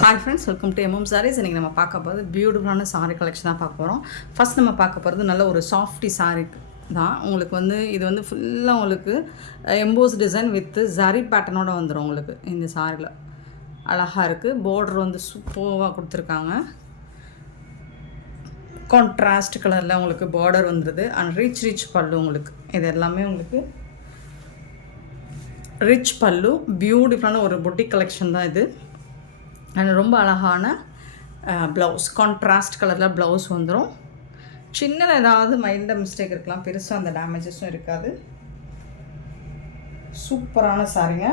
Hi friends, welcome to MM sarees. இன்றைக்கி நம்ம பார்க்க போகிறது பியூட்டிஃபுல்லான சாரீ கலெக்ஷன் தான் பார்க்க போகிறோம். ஃபஸ்ட் நம்ம பார்க்க போகிறது நல்ல ஒரு சாஃப்டி சாரீ தான். உங்களுக்கு இது ஃபுல்லாக உங்களுக்கு எம்போஸ் டிசைன் வித் ஜரி பேட்டர்னோட வந்துடும். உங்களுக்கு இந்த சாரியில் அழகாக இருக்குது. பார்டர் சூப்பராக கொடுத்துருக்காங்க. கான்ட்ராஸ்ட் கலரில் உங்களுக்கு பார்டர் வந்துடுது. அண்ட் ரிச் பல்லு உங்களுக்கு இது எல்லாமே உங்களுக்கு ரிச் பல்லு. பியூட்டிஃபுல்லான ஒரு புட்டிக் கலெக்ஷன் தான் இது. அண்ட் ரொம்ப அழகான ப்ளவுஸ், கான்ட்ராஸ்ட் கலரில் ப்ளவுஸ் வந்துடும். சின்னதாக ஏதாவது மைல்டாக மிஸ்டேக் இருக்கலாம், பெருசாக அந்த டேமேஜஸும் இருக்காது. சூப்பரான சாரீங்க,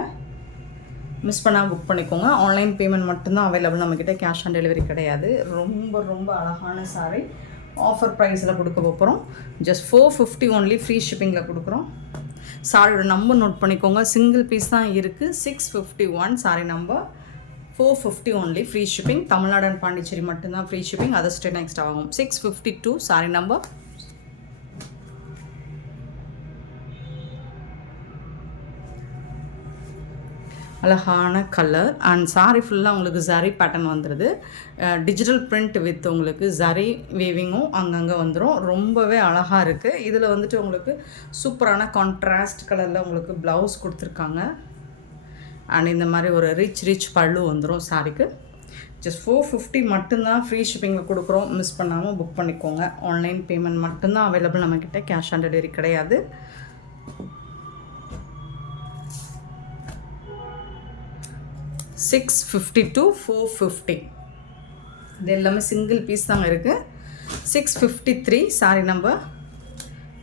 மிஸ் பண்ணால் புக் பண்ணிக்கோங்க. ஆன்லைன் பேமெண்ட் மட்டும்தான் அவைலபிள் நம்மக்கிட்ட, கேஷ் ஆன் டெலிவரி கிடையாது. ரொம்ப ரொம்ப அழகான சாரீ ஆஃபர் ப்ரைஸில் கொடுக்க போகிறோம். ஜஸ்ட் 450 ஒன்லி, ஃப்ரீ ஷிப்பிங்கில் கொடுக்குறோம். சாரியோட நம்பர் நோட் பண்ணிக்கோங்க. சிங்கிள் பீஸ் தான் இருக்குது. 651 sari number. 450 only, free shipping. Tamil Nadu and Pondicherry மட்டும்தான் free shipping, other state extra ஆகும். 652 சாரி நம்பர். அழகான கலர் அண்ட் சாரி ஃபுல்லாக உங்களுக்கு ஜரி பேட்டர்ன் வந்துடுது. டிஜிட்டல் பிரிண்ட் வித் உங்களுக்கு ஜரி வேவிங்கும் அங்கங்கே வந்துடும். ரொம்பவே அழகாக இருக்குது. இதில் உங்களுக்கு சூப்பரான கான்ட்ராஸ்ட் கலரில் உங்களுக்கு ப்ளவுஸ் கொடுத்துருக்காங்க. அண்ட் இந்த மாதிரி ஒரு ரிச் பல்லு வந்துடும் சாரிக்கு. ஜஸ்ட் 450 மட்டும்தான், ஃப்ரீ ஷிப்பிங்கில் கொடுக்குறோம். மிஸ் பண்ணாமல் புக் பண்ணிக்கோங்க. ஆன்லைன் பேமெண்ட் மட்டும்தான் அவைலபிள் நம்மக்கிட்ட, கேஷ் ஆன் டெலிவரி கிடையாது. $650 to $450 இது எல்லாமே சிங்கிள் பீஸ் தாங்க இருக்குது. 653 சாரி நம்பர்.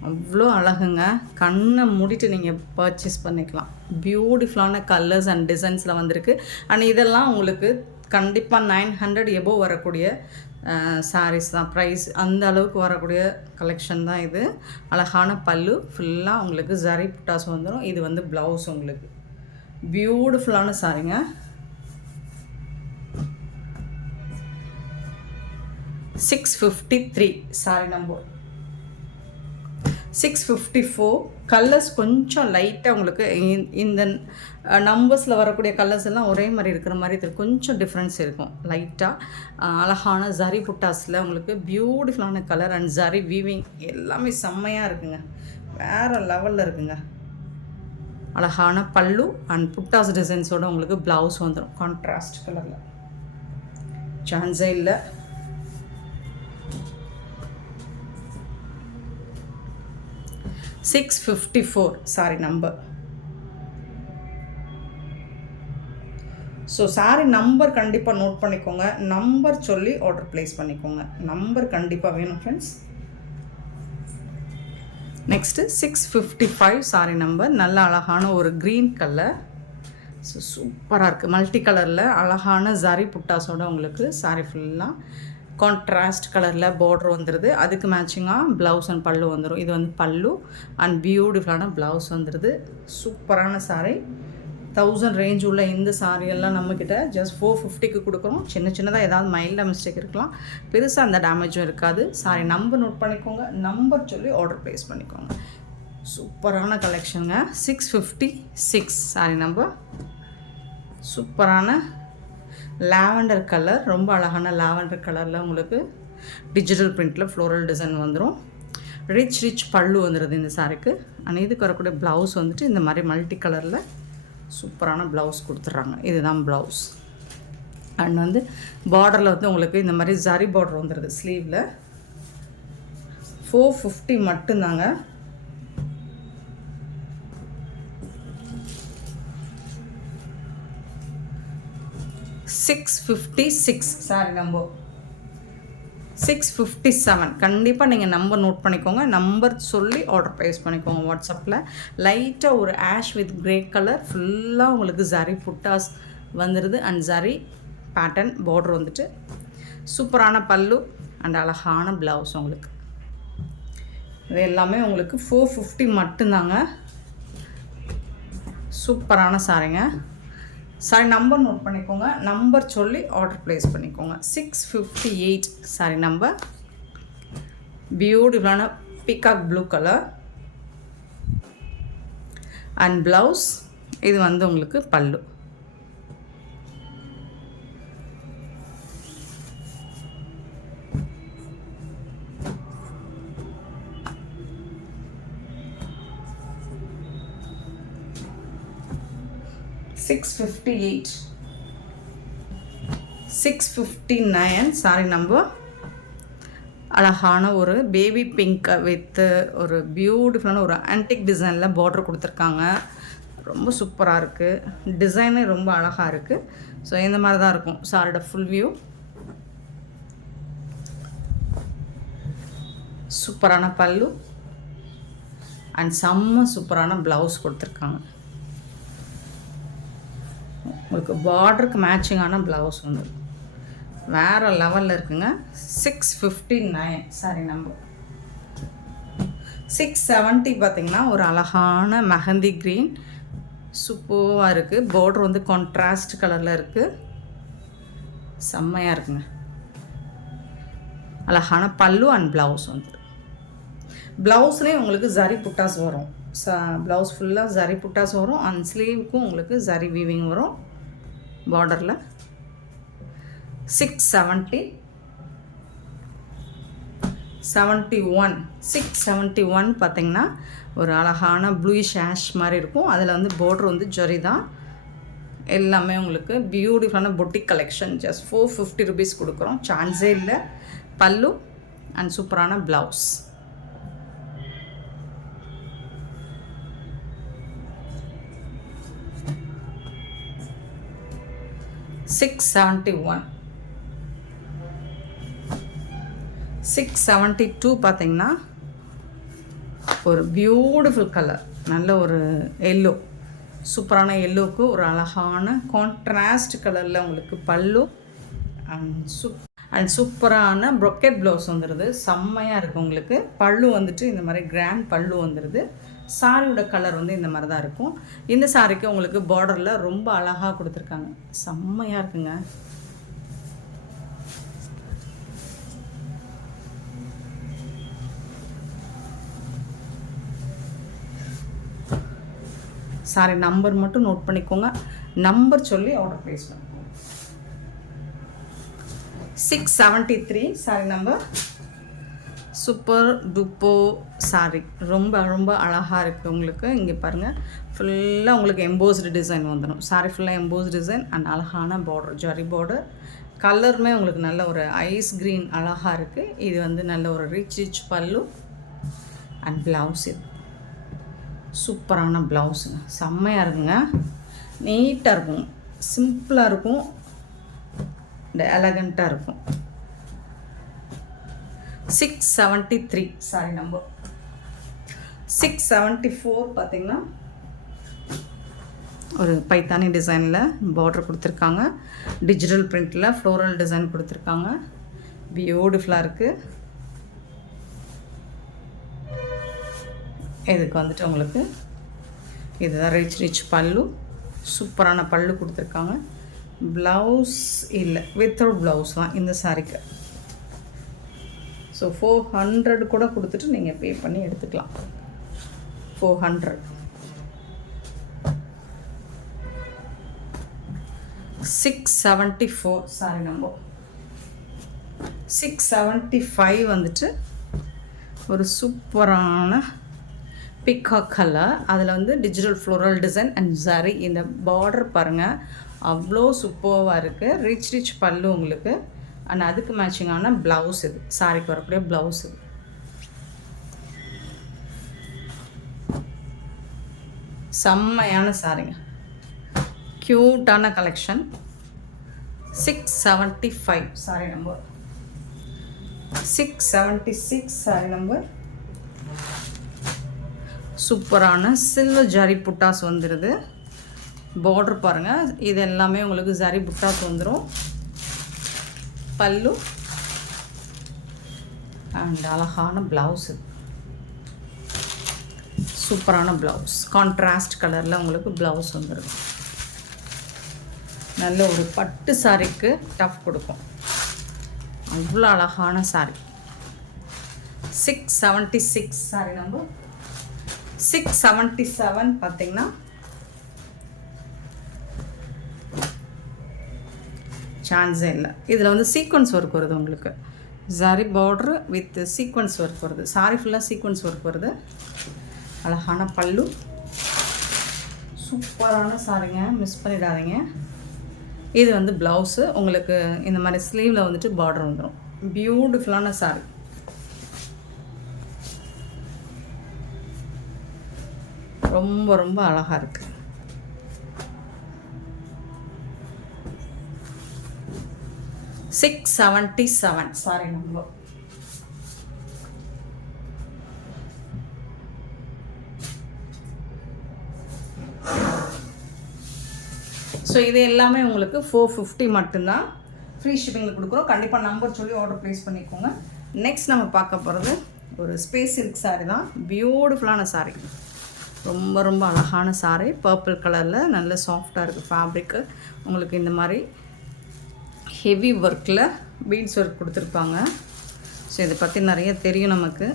அவ்வளோ அழகுங்க, கண்ணை மூடிட்டு நீங்கள் பர்ச்சேஸ் பண்ணிக்கலாம். பியூட்டிஃபுல்லான கலர்ஸ் அண்ட் டிசைன்ஸில் வந்திருக்கு. அண்ட் இதெல்லாம் உங்களுக்கு கண்டிப்பாக 900 எபோவ் வரக்கூடிய சாரீஸ் தான். ப்ரைஸ் அந்த அளவுக்கு வரக்கூடிய கலெக்ஷன் தான் இது. அழகான பல்லு ஃபுல்லாக உங்களுக்கு ஜரி புட்டாஸ் வந்துடும். இது ப்ளவுஸ் உங்களுக்கு பியூட்டிஃபுல்லான சாரீங்க. 653 சாரி நம்பர். 654 கலர்ஸ் கொஞ்சம் லைட்டாக உங்களுக்கு இந்த நம்பர்ஸில் வரக்கூடிய கலர்ஸ் எல்லாம் ஒரே மாதிரி இருக்கிற மாதிரி இது கொஞ்சம் டிஃப்ரென்ஸ் இருக்கும் லைட்டாக. அழகான ஜரி புட்டாஸில் உங்களுக்கு பியூட்டிஃபுல்லான கலர் அண்ட் ஜரி வீவிங் எல்லாமே செம்மையாக இருக்குங்க, வேறு லெவலில் இருக்குங்க. அழகான பல்லு அண்ட் புட்டாஸ் டிசைன்ஸோடு உங்களுக்கு ப்ளவுஸ் வந்துடும் கான்ட்ராஸ்ட் கலரில். சான்ஸே இல்லை. $654 sorry number. So sorry number கண்டிப்பாக நோட் பண்ணிக்கோங்க. நம்பர் சொல்லி ஆர்டர் ப்ளேஸ் பண்ணிக்கோங்க. நம்பர் கண்டிப்பாக வேணும் ஃப்ரெண்ட்ஸ். Next 655 sorry number. நல்ல அழகான ஒரு க்ரீன் கலர். ஸோ சூப்பராக இருக்குது. மல்டி கலரில் அழகான ஜரி புட்டாஸோட உங்களுக்கு சாரி ஃபுல்லாக கான்ட்ராஸ்ட் கலரில் பார்டர் வந்துடுது. அதுக்கு மேட்சிங்காக ப்ளவுஸ் அண்ட் பல்லு வந்துடும். இது பல்லு அண்ட் பியூட்டிஃபுல்லான ப்ளவுஸ் வந்துடுது. சூப்பரான சாரீ. 1000 ரேஞ்ச் உள்ள இந்த சாரியெல்லாம் நம்மக்கிட்ட ஜஸ்ட் 450க்கு கொடுக்குறோம். சின்னதாக ஏதாவது மைல்டாக மிஸ்டேக் இருக்கலாம், பெருசாக அந்த டேமேஜும் இருக்காது. சாரி நம்பர் நோட் பண்ணிக்கோங்க. நம்பர் சொல்லி ஆர்டர் ப்ளேஸ் பண்ணிக்கோங்க. சூப்பரான கலெக்ஷனுங்க. 656 சாரி நம்பர். சூப்பரான லாவெண்டர் கலர், ரொம்ப அழகான லாவெண்டர் கலரில் உங்களுக்கு டிஜிட்டல் பிரிண்டில் ஃப்ளோரல் டிசைன் வந்துடும். ரிச் பல்லு வந்துடுது இந்த சாரிக்கு. ஆனால் இதுக்கு வரக்கூடிய ப்ளவுஸ் இந்த மாதிரி மல்டி கலரில் சூப்பரான ப்ளவுஸ் கொடுத்துட்றாங்க. இதுதான் ப்ளவுஸ். அண்ட் பார்டரில் உங்களுக்கு இந்த மாதிரி ஜரி பார்டர் வந்துடுது ஸ்லீவில். 450 மட்டும்தாங்க. $656 சாரி நம்பர். 657 கண்டிப்பாக நீங்கள் நம்பர் நோட் பண்ணிக்கோங்க. நம்பர் சொல்லி ஆர்டர் ப்ளேஸ் பண்ணிக்கோங்க. வாட்ஸ்அப்பில் லைட்டாக ஒரு ஆஷ் வித் கிரே கலர் ஃபுல்லாக உங்களுக்கு ஜரி புட்டாஸ் வந்துடுது. அண்ட் ஜரி பேட்டர்ன் பார்டர் சூப்பரான பல்லு அண்ட் அழகான ப்ளவுஸ் உங்களுக்கு. இது எல்லாமே உங்களுக்கு 450 மட்டும்தாங்க. சூப்பரான சாரிங்க. சாரி நம்பர் நோட் பண்ணிக்கோங்க. நம்பர் சொல்லி ஆர்டர் ப்ளேஸ் பண்ணிக்கோங்க. 658 சாரி நம்பர். பியூட்டிஃபுல்லான peacock blue colour and blouse. இது உங்களுக்கு பல்லு. 658, 659 சாரி நம்பர். அழகான ஒரு பேபி பிங்க் வித் ஒரு பியூட்டிஃபுல்லான ஒரு ஆன்டிக் டிசைனில் பார்டர் கொடுத்துருக்காங்க. ரொம்ப சூப்பராக இருக்குது. டிசைனே ரொம்ப அழகாக இருக்குது. ஸோ இந்த மாதிரி தான் இருக்கும் சாரியோட ஃபுல் வியூ. சூப்பரான பல்லு அண்ட் செம்ம சூப்பரான ப்ளவுஸ் கொடுத்துருக்காங்க. உங்களுக்கு பார்டருக்கு மேட்சிங்கான ப்ளவுஸ் வந்து வேறு லெவலில் இருக்குங்க. 659 சாரி நம்பர். 670 பார்த்திங்கன்னா ஒரு அழகான மெஹந்தி க்ரீன் சூப்பராக இருக்குது. பார்டர் வந்து கான்ட்ராஸ்ட் கலரில் இருக்குது. செம்மையாக இருக்குங்க. அழகான பல்லு அண்ட் ப்ளவுஸ் வந்துடும். ப்ளவுஸ்லேயும் உங்களுக்கு ஜரி புட்டாஸ் வரும். ப்ளவுஸ் ஃபுல்லாக ஜரி புட்டாஸ் வரும். அண்ட் ஸ்லீவுக்கும் உங்களுக்கு ஜரி வீவிங் வரும் பார்டரில். 670, 71, 671 பார்த்திங்கன்னா ஒரு அழகான ப்ளூயிஷ் ஆஷ் மாதிரி இருக்கும். அதில் வந்து பார்டர் வந்து ஜரி தான். எல்லாமே உங்களுக்கு பியூட்டிஃபுல்லான பொட்டிக் கலெக்ஷன். ஜஸ்ட் 450 rupees கொடுக்குறோம். சான்ஸே இல்லை. பல்லு அண்ட் சூப்பரான ப்ளவுஸ். 671, 672 பார்த்திங்கன்னா ஒரு பியூட்டிஃபுல் கலர். நல்ல ஒரு எல்லோ, சூப்பரான எல்லோவுக்கு ஒரு அழகான கான்ட்ராஸ்ட் கலரில் உங்களுக்கு பல்லு அண்ட் சூப்பரான ப்ரொக்கெட் ப்ளவுஸ் வந்துடுது. செம்மையாக இருக்குது உங்களுக்கு. பல்லு வந்துட்டு இந்த மாதிரி கிராண்ட் பல்லு வந்துடுது. சாரியோட கலர் வந்து இந்த மாதிரி தான் இருக்கும். இந்த சாரிக்கு உங்களுக்கு பார்டரில் ரொம்ப அழகாக கொடுத்துருக்காங்க. செம்மையாக இருக்குங்க. சாரி நம்பர் மட்டும் நோட் பண்ணிக்கோங்க. நம்பர் சொல்லி ஆர்டர் ப்ளேஸ் பண்ணிக்கோங்க. 673 சாரி நம்பர். சூப்பர் டூப்போ சாரி. ரொம்ப ரொம்ப அழகாக இருக்குது உங்களுக்கு. இங்கே பாருங்கள், ஃபுல்லாக உங்களுக்கு எம்போஸ்டு டிசைன் வந்துடும். சாரி ஃபுல்லாக எம்போஸ்டு டிசைன் அண்ட் அழகான பார்டர், ஜரி பார்டர். கலருமே உங்களுக்கு நல்ல ஒரு ஐஸ் க்ரீன் அழகாக இருக்குது. இது வந்து நல்ல ஒரு ரிச் பல்லு அண்ட் ப்ளவுஸ். இது சூப்பரான ப்ளவுஸுங்க. செம்மையாக இருக்குங்க. நீட்டாக இருக்கும், சிம்பிளாக இருக்கும், எலகண்ட்டாக இருக்கும். 673 சாரி நம்பர். 674 பார்த்திங்கன்னா ஒரு பைத்தானி டிசைனில் பார்டர் கொடுத்துருக்காங்க. டிஜிட்டல் பிரிண்டில் ஃப்ளோரல் டிசைன் கொடுத்துருக்காங்க. பியூட்டிஃபுல்லாக இருக்குது. இதுக்கு வந்துட்டு உங்களுக்கு இதுதான் ரிச் பல்லு. சூப்பரான பல்லு கொடுத்துருக்காங்க. ப்ளவுஸ் இல்லை, வித்தவுட் ப்ளவுஸ் தான் இந்த சாரிக்கு. ஸோ 400 கூட கொடுத்துட்டு நீங்கள் பே பண்ணி எடுத்துக்கலாம். 400. 674 சாரி நம்பர். 675 வந்துட்டு ஒரு சூப்பரான பிகாக் கலர். அதில் வந்து digital floral design and zari. இந்த பார்டர் பாருங்கள், அவ்வளோ சூப்பராக இருக்குது. ரிச் பல்லு உங்களுக்கு அண்ட் அதுக்கு மேட்சிங்கான ப்ளவுஸ். இது சாரிக்கு வரக்கூடிய ப்ளவுஸ். இது செம்மையான சாரிங்க. க்யூட்டான collection. 675 sorry number. 676 sorry number. சூப்பரான சில்வர் ஜரி புட்டாஸ் வந்துடுது. பார்டர் பாருங்கள், இது எல்லாமே உங்களுக்கு ஜரி புட்டாஸ் வந்துடும். பல்லு அண்ட் அழகான ப்ளவுஸ். சூப்பரான ப்ளவுஸ், கான்ட்ராஸ்ட் கலரில் உங்களுக்கு ப்ளவுஸ் வந்துடும். நல்ல ஒரு பட்டு சாரிக்கு டஃப் கொடுக்கும். அவ்வளோ அழகான சாரி. 676 sorry number. 677 பார்த்திங்கன்னா சான்ஸே இல்லை. இதில் வந்து சீக்வன்ஸ் ஒர்க் வருது உங்களுக்கு. Zari border with sequins work வருது. சாரி ஃபுல்லாக சீக்வன்ஸ் ஒர்க் வருது. அழகான பல்லு, சூப்பரான சாரிங்க, மிஸ் பண்ணிடாதீங்க. இது வந்து ப்ளவுஸு, உங்களுக்கு இந்த மாதிரி ஸ்லீவில் வந்துட்டு பார்டர் வந்துடும். பியூட்டிஃபுல்லான சாரி. ரொம்ப ரொம்ப அழகாக இருக்குது. $677 சாரி நம்பர். ஸோ இது எல்லாமே உங்களுக்கு 450 மட்டும்தான். ஃப்ரீ ஷிப்பிங்கில் கொடுக்குறோம். கண்டிப்பாக நம்பர் சொல்லி ஆர்டர் ப்ளேஸ் பண்ணிக்கோங்க. நெக்ஸ்ட் நம்ம பார்க்க போகிறது ஒரு ஸ்பேஸ் சில்க் சாரி தான். பியூட்டிஃபுல்லான சாரி, ரொம்ப ரொம்ப அழகான சாரி. பர்பிள் கலரில் நல்ல சாஃப்டாக இருக்குது ஃபேப்ரிக்கு. உங்களுக்கு இந்த மாதிரி ஹெவி ஒர்க்கில் பீட்ஸ் ஒர்க் கொடுத்துருப்பாங்க. ஸோ இதை பற்றி நிறைய தெரியும் நமக்கு.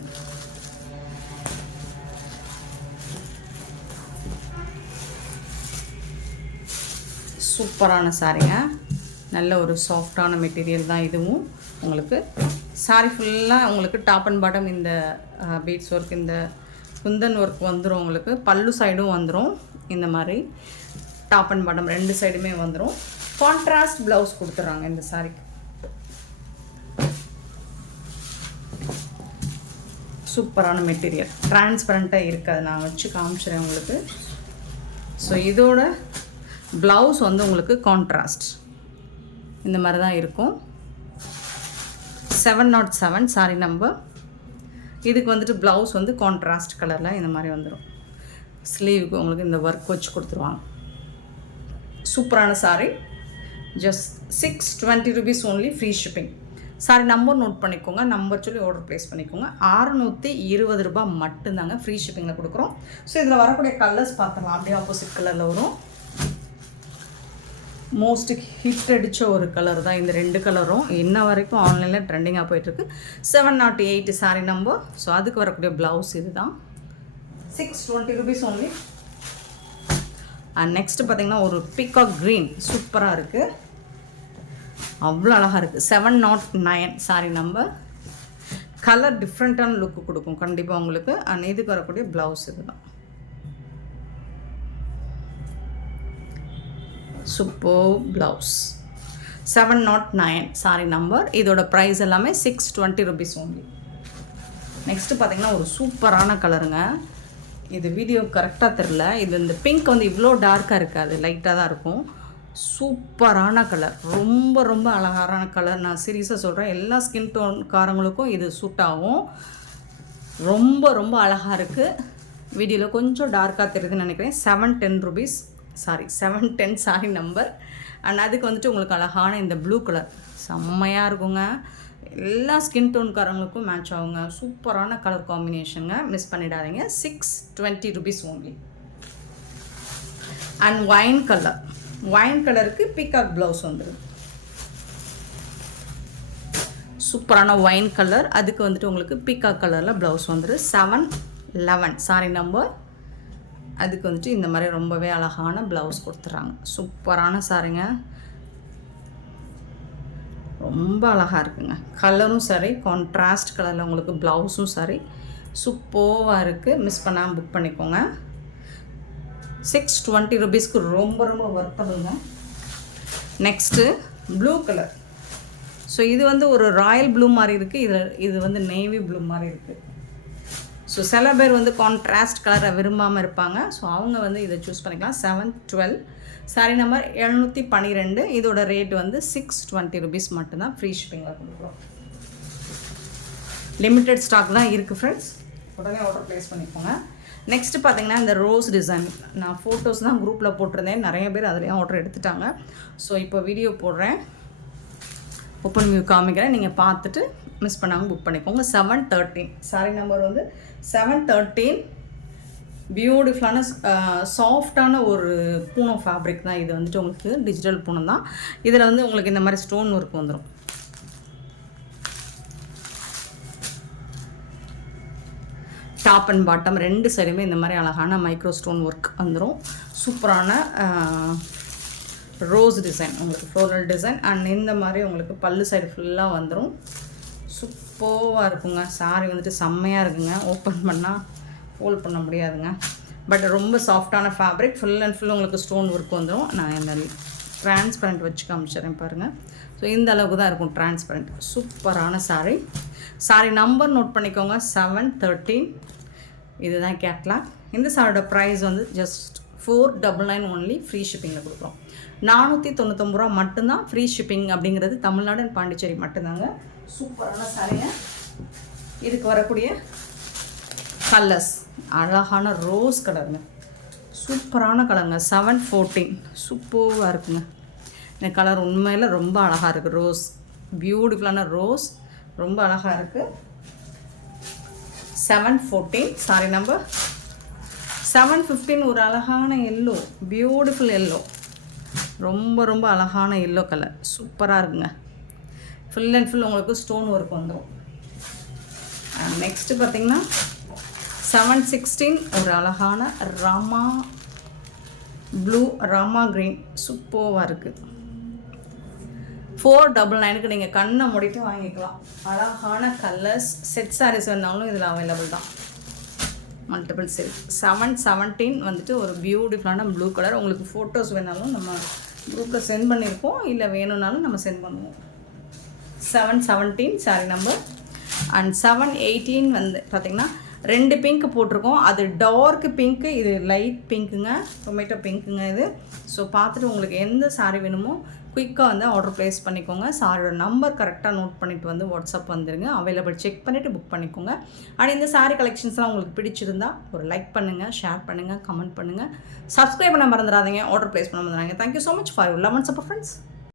சூப்பரான சாரிங்க, நல்ல ஒரு சாஃப்டான மெட்டீரியல் தான் இதுவும். உங்களுக்கு சாரி ஃபுல்லாக உங்களுக்கு டாப் அண்ட் பாட்டம் இந்த பீட்ஸ் ஒர்க், இந்த குந்தன் ஒர்க் வந்துடும். உங்களுக்கு பல்லு சைடும் வந்துடும். இந்த மாதிரி டாப் அண்ட் பாட்டம் 2 சைடுமே வந்துடும். கான்ட்ராஸ்ட் ப்ளவுஸ் கொடுத்துட்றாங்க இந்த சாரிக்கு. சூப்பரான மெட்டீரியல், டிரான்ஸ்பரண்ட்டாக இருக்காது. நான் வச்சு காமிச்சிடுறேன் உங்களுக்கு. ஸோ இதோட ப்ளவுஸ் வந்து உங்களுக்கு கான்ட்ராஸ்ட் இந்த மாதிரி தான் இருக்கும். 707 சாரி நம்பர். இதுக்கு வந்துட்டு ப்ளவுஸ் வந்து கான்ட்ராஸ்ட் கலரில் இந்த மாதிரி வந்துடும். ஸ்லீவுக்கு உங்களுக்கு இந்த ஒர்க் வச்சு கொடுத்துருவாங்க. சூப்பரான sari. Just $620 only, free shipping. Sari number note பண்ணிக்கோங்க, நம்பர் சொல்லி ஆர்டர் ப்ளேஸ் பண்ணிக்கோங்க. $620 மட்டும்தாங்க, ஃப்ரீ ஷிப்பிங்கில் கொடுக்குறோம். ஸோ இதில் வரக்கூடிய கலர்ஸ் பார்த்துக்கலாம். அப்படியே ஆப்போசிட் கலரில் வரும். மோஸ்ட் ஹிட் அடித்த ஒரு கலர் தான் இந்த 2 கலரும். இன்ன வரைக்கும் ஆன்லைனில் ட்ரெண்டிங்காக போயிட்டுருக்கு. 708 சாரி நம்பர். ஸோ அதுக்கு வரக்கூடிய ப்ளவுஸ் இது தான். $620 ஓன்லி. அண்ட் நெக்ஸ்ட்டு பார்த்திங்கன்னா ஒரு பீகாக் க்ரீன் சூப்பராக இருக்குது, அவ்வளோ அழகாக இருக்குது. 709 சாரி நம்பர். கலர் டிஃப்ரெண்ட்டான லுக்கு கொடுக்கும் கண்டிப்பாக உங்களுக்கு. அண்ட் இதுக்கு வரக்கூடிய ப்ளவுஸ் இது தான். Super blouse. 709 sorry number. இதோட ப்ரைஸ் எல்லாமே $620 ஓன்லி. நெக்ஸ்ட்டு பார்த்திங்கன்னா ஒரு சூப்பரான கலருங்க. இது வீடியோ கரெக்டாக தெரில. இது இந்த பிங்க் வந்து இவ்வளோ டார்க்காக இருக்காது, லைட்டாக தான் இருக்கும். சூப்பரான கலர், ரொம்ப ரொம்ப அழகான கலர். நான் சீரியஸாக சொல்கிறேன், எல்லா ஸ்கின் டோன்காரங்களுக்கும் இது சூட் ஆகும். ரொம்ப ரொம்ப அழகாக இருக்குது. வீடியோவில் கொஞ்சம் டார்க்காக தெரியுதுன்னு நினைக்கிறேன். $710 சாரி நம்பர். அண்ட் அதுக்கு வந்துட்டு உங்களுக்கு அழகான இந்த ப்ளூ கலர் செம்மையாக இருக்குங்க. எல்லா ஸ்கின் டோன்காரங்களுக்கும் மேட்ச் ஆகுங்க. சூப்பரான கலர் காம்பினேஷனுங்க, மிஸ் பண்ணிடாதீங்க. $620 ஓன்லி. அண்ட் ஒயின் கலருக்கு பீகாக் ப்ளவுஸ் வந்துடும். சூப்பரான ஒயின் கலர். அதுக்கு வந்துட்டு உங்களுக்கு பீகாக் கலரில் ப்ளவுஸ் வந்துடும். 711 சாரி நம்பர். அதுக்கு வந்துட்டு இந்த மாதிரி ரொம்பவே அழகான ப்ளவுஸ் கொடுத்துட்றாங்க. சூப்பரான சாரிங்க, ரொம்ப அழகாக இருக்குங்க. கலரும் சரி, கான்ட்ராஸ்ட் கலரில் உங்களுக்கு ப்ளவுஸும் சரி, சூப்பராக இருக்குது. மிஸ் பண்ணாமல் புக் பண்ணிக்கோங்க. $620 ரொம்ப ரொம்ப ஒர்த்தபுளுங்க. Next blue colour. ஸோ இது வந்து ஒரு ராயல் ப்ளூ மாதிரி இருக்குது. இது வந்து நேவி ப்ளூ மாதிரி இருக்குது. ஸோ சில பேர் வந்து கான்ட்ராஸ்ட் கலரை விரும்பாமல் இருப்பாங்க. ஸோ அவங்க வந்து இதை சூஸ் பண்ணிக்கலாம். 712 சாரி நம்பர் 712. இதோட ரேட் வந்து $620 மட்டும்தான், ஃப்ரீ ஷிப்பிங்கில் கொடுக்குறோம். லிமிட்டட் ஸ்டாக் தான் இருக்குது ஃப்ரெண்ட்ஸ், உடனே ஆர்டர் ப்ளேஸ் பண்ணிக்கோங்க. நெக்ஸ்ட்டு பார்த்திங்கன்னா இந்த ரோஸ் டிசைன். நான் ஃபோட்டோஸ் தான் குரூப்பில் போட்டிருந்தேன், நிறைய பேர் அதுலேயும் ஆர்டர் எடுத்துட்டாங்க. ஸோ இப்போ வீடியோ போடுறேன், ஓப்பன் வியூ காமிக்கிறேன், நீங்கள் பார்த்துட்டு மிஸ் பண்ணாமல் புக் பண்ணிக்கோங்க. 713 சாரி நம்பர் வந்து 713. பியூட்டிஃபுல்லான சாஃப்டான ஒரு பூனோ ஃபேப்ரிக் தான் இது. வந்துட்டு உங்களுக்கு டிஜிட்டல் பூனம் தான். இதில் வந்து உங்களுக்கு இந்த மாதிரி ஸ்டோன் ஒர்க் வந்துடும். டாப் அண்ட் பாட்டம் 2 சைடுமே இந்த மாதிரி அழகான மைக்ரோ ஸ்டோன் ஒர்க் வந்துடும். சூப்பரான ரோஸ் டிசைன், உங்களுக்கு ஃப்ளோரல் டிசைன். அண்ட் இந்த மாதிரி உங்களுக்கு பல்லு சைடு ஃபுல்லாக வந்துடும். சூப்பராக இருக்குங்க. சாரி வந்துட்டு செம்மையாக இருக்குங்க. ஓப்பன் பண்ணால் ஃபோல்ட் பண்ண முடியாதுங்க. பட் ரொம்ப சாஃப்டான ஃபேப்ரிக், ஃபுல் அண்ட் ஃபுல் உங்களுக்கு ஸ்டோன் ஒர்க் வந்துடும். நான் இந்த டிரான்ஸ்பரண்ட் வச்சு காமிச்சிடுறேன் பாருங்கள். ஸோ இந்த அளவுக்கு தான் இருக்கும் டிரான்ஸ்பரண்ட். சூப்பரான சாரீ நம்பர் நோட் பண்ணிக்கோங்க, 713. இதுதான் கேட்லாக். இந்த சாரியோட ப்ரைஸ் வந்து ஜஸ்ட் 499 ஒன்லி. ஃப்ரீ ஷிப்பிங்கில் கொடுக்குறோம். 499 ரூபா மட்டும்தான் ஃப்ரீ ஷிப்பிங். அப்படிங்கிறது தமிழ்நாடு அண்ட் பாண்டிச்சேரி மட்டும்தாங்க. சூப்பரான சாரீங்க. இதுக்கு வரக்கூடிய கலர்ஸ் அழகான ரோஸ் கலருங்க, சூப்பரான கலருங்க. 714 சூப்பராக இருக்குங்க. இந்த கலர் உண்மையில் ரொம்ப அழகாக இருக்குது. ரோஸ், பியூட்டிஃபுல்லான ரோஸ், ரொம்ப அழகாக இருக்குது. 714 சாரி நம்பர். 715 ஒரு அழகான எல்லோ, பியூட்டிஃபுல் எல்லோ, ரொம்ப ரொம்ப அழகான எல்லோ கலர், சூப்பராக இருக்குங்க. ஃபுல் அண்ட் ஃபுல் உங்களுக்கு ஸ்டோன் ஒர்க் வந்துடும். நெக்ஸ்ட்டு பார்த்திங்கன்னா 716 ஒரு அழகான ராமா ப்ளூ, ராமா க்ரீன், சூப்பராக இருக்குது. 499க்கு நீங்கள் கண்ணை மூடிட்டு வாங்கிக்கலாம். அழகான கலர்ஸ். செட் சாரீஸ் வேணாலும் இதில் அவைலபிள் தான். Multiple set. 717 வந்துட்டு ஒரு பியூட்டிஃபுல்லான ப்ளூ கலர். உங்களுக்கு ஃபோட்டோஸ் வேணாலும் நம்ம குரூப்பில் சென்ட் பண்ணியிருக்கோம், இல்லை வேணும்னாலும் நம்ம சென்ட் பண்ணுவோம். 717 சாரி நம்பர். அண்ட் 718 வந்து பார்த்திங்கன்னா 2 பிங்க் போட்டிருக்கோம். அது டார்க் பிங்க்கு, இது லைட் பிங்க்குங்க, டொமேட்டோ பிங்க்குங்க இது. ஸோ பார்த்துட்டு உங்களுக்கு எந்த சாரீ வேணுமோ குயிக்காக வந்து ஆர்டர் ப்ளேஸ் பண்ணிக்கோங்க. சாரியோட நம்பர் கரெக்டாக நோட் பண்ணிவிட்டு வந்து வாட்ஸ்அப் வந்துடுங்க. அவைலபிள் செக் பண்ணிவிட்டு புக் பண்ணிக்கோங்க. அண்ட் இந்த சாரீ கலெக்ஷன்ஸ்லாம் உங்களுக்கு பிடிச்சிருந்தா ஒரு லைக் பண்ணுங்கள், ஷேர் பண்ணுங்கள், கமெண்ட் பண்ணுங்கள். சப்ஸ்கிரைப் பண்ண மறந்துடாதீங்க, ஆர்டர் ப்ளேஸ் பண்ண மறந்துடாதீங்க. Thank you so much for your love and support friends.